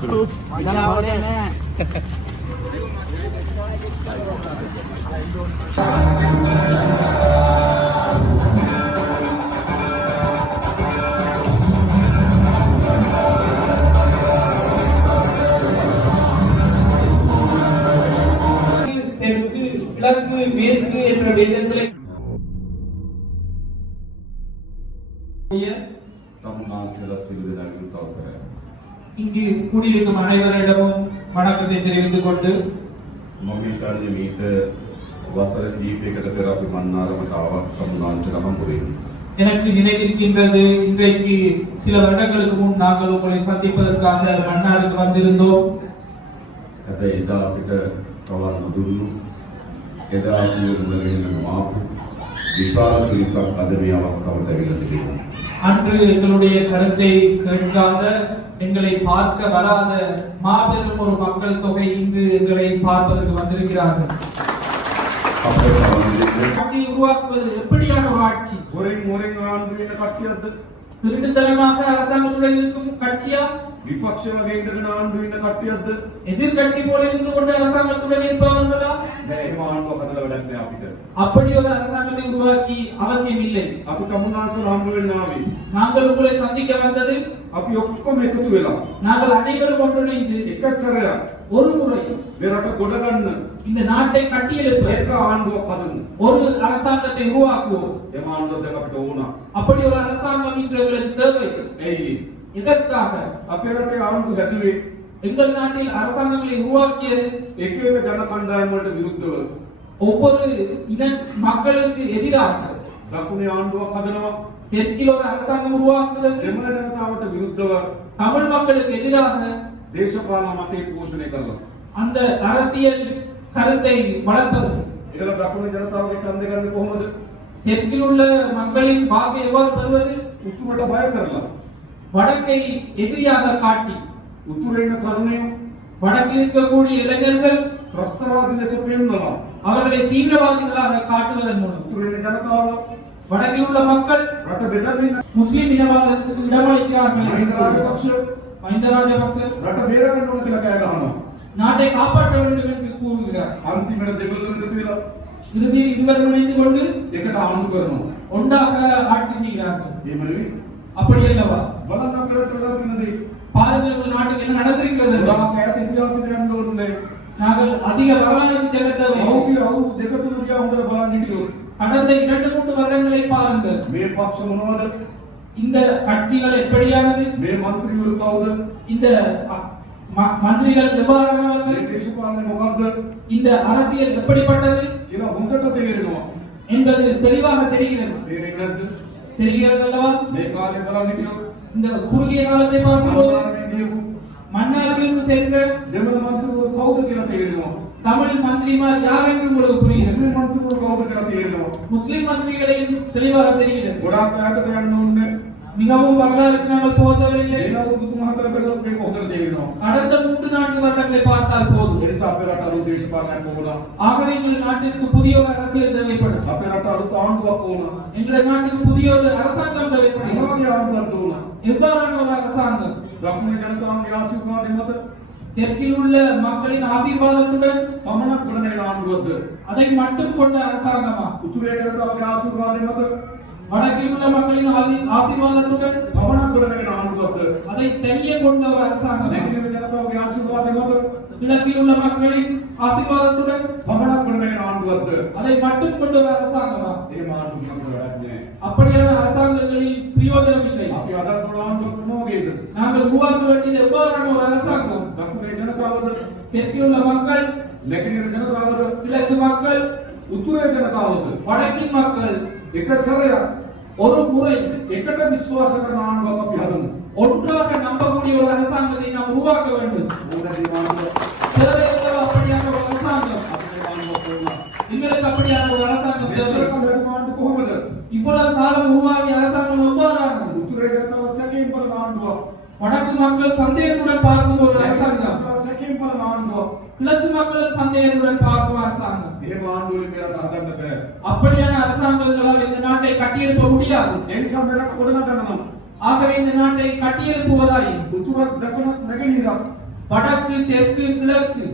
கிழக்கு மேற்கு என்ற வேதங்களை இங்கு கூடியிருக்கும் அனைவரிடமும் வணக்கத்தை தெரிவித்துக் கொண்டு எனக்கு நினைவிருக்கின்றது, இன்றைக்கு சில வருடங்களுக்கு முன் நாங்கள் உங்களை சந்திப்பதற்காக மன்னாருக்கு வந்திருந்தோம். அன்று எங்களுடைய கருத்தை கேட்காத, எங்களை பார்க்க வராத மாபெரும் ஒரு மக்கள் தொகை இன்று எங்களை பார்ப்பதற்கு வந்திருக்கிறார்கள். ஆட்சியை உருவாக்குவது எப்படியான ஒரு ஆட்சி? திருட்டுத்தனமாக அரசாங்கத்துடன் இருக்கும் கட்சியா? எதிர்கட்சி போல இருந்து கொண்டு அரசாங்கத்துடன் இருப்பவர்களா? அப்படி ஒரு அரசாங்கத்தை உருவாக்கி அவசியம் இல்லை. நாங்கள் உங்களை சந்திக்க வந்தது, நாங்கள் அனைவரும் ஒன்றிணைந்து ஒரு முறை இந்த நாட்டை கட்டியெழுப்ப ஒரு அரசாங்கத்தை உருவாக்குவோம். அப்படி ஒரு அரசாங்கம் இன்று எங்களுக்கு தேவை. எதற்காக? எங்கள் நாட்டில் அரசாங்கங்களை உருவாக்கியது ஒவ்வொரு இன மக்களுக்கு எதிராக. தெற்கில் ஒரு அரசாங்கம் உருவாக்குகிறது தமிழ் மக்களுக்கு எதிராக. அந்த அரசியல் கருத்தை வளர்ப்பது தெற்கில் உள்ள மக்களின் வாக்கை எவ்வாறு பெறுவது? வடக்கை எதிரியாக காட்டி வடக்கில் இருக்கக்கூடிய இளைஞர்கள் அவர்களை தீவிரவாதிகளாக காட்டுவதன் மூலம் வடக்கில் உள்ள மக்கள் முஸ்லிம் இனவாதத்துக்கு இடமளிக்கிறார்கள். மஹிந்த ராஜபக்ஷ நாட்டை காப்பாற்ற வேண்டும் என்று கூறுகிறார். இறுதியில் இருவரும் இணைந்து கொண்டு ஒன்றாக ஆட்சி செய்கிறார்கள். அப்படி அல்லவா? பாருங்கள், நாட்டுக்கு என்ன நடந்திருக்கிறது. நாங்கள் அதிக வரலாறு செல்ல தேவை. கடந்த 2-3 வருடங்களை பாருங்கள். இந்த கட்சிகள் எப்படியானது? இந்த மந்திரிகள் எவ்வாறானவர்கள்? இந்த அரசியல் எப்படிப்பட்டது என்பது தெளிவாக தெரிகிறது அல்லவா? இந்த குறுகிய காலத்தை பார்க்கும்போது மன்னாருக்கு சென்ற தமிழ் மந்திரிமார் யார் என்று உங்களுக்கு புரிகிறது. முஸ்லிம் மந்திரிகளையும் தெளிவாக தெரிகிறது. மிகவும் வரலாறுக்கு நாங்கள் போதவில்லை. கடந்த 3-4 வருடங்களை பார்த்தால் போதும். ஆகவே எங்கள் நாட்டிற்கு புதிய ஒரு அரசியல் தேவைப்படும். எங்கள் நாட்டுக்கு புதிய ஒரு அரசாங்கம் தேவைப்படும். எவ்வாறான ஒரு அரசாங்கம்? தெற்கில் உள்ள மக்களின் ஆசீர்வாதத்துடன் அதை மட்டும் கொண்ட அரசாங்கமா? வடக்கில் உள்ள மக்களின் ஆசீர்வாதத்துடன் அதை தனியே கொண்ட ஒரு அரசாங்கம்? கிழக்கில் உள்ள மக்களின் ஆசீர்வாதத்துடன் அதை மட்டும் கொண்ட ஒரு அரசாங்கமா? அப்படியான அரசாங்கங்களில் பிரயோஜனம் இல்லை. நாங்கள் உருவாக்க வேண்டியது எவ்வாறான ஒரு அரசாங்கம்? தெற்கில் உள்ள மக்கள், கிழக்கு மக்கள், வடக்கின் மக்கள் ஒரு முறை ஒன்றாக நம்பக்கூடிய ஒரு அரசாங்கத்தை நாம் உருவாக்க வேண்டும். அப்படியான ஒரு அரசாங்கம் எங்களுக்கு அப்படியான ஒரு அரசாங்கம் இவ்வளவு காலம் உருவாகிய அரசாங்கம் எவ்வாறானது? வடக்கு மக்கள் சந்தேகத்துடன் பார்க்கும் ஒரு அரசாங்கம், கிழக்கு மக்களும் சந்தேகத்துடன் பார்க்கும் அரசாங்கம். அப்படியான அரசாங்கங்களால் இந்த நாட்டை கட்டியெழுப்ப முடியாது. ஆகவே இந்த நாட்டை கட்டியெழுப்புவதாய் வடக்கு தெற்கு கிழக்கு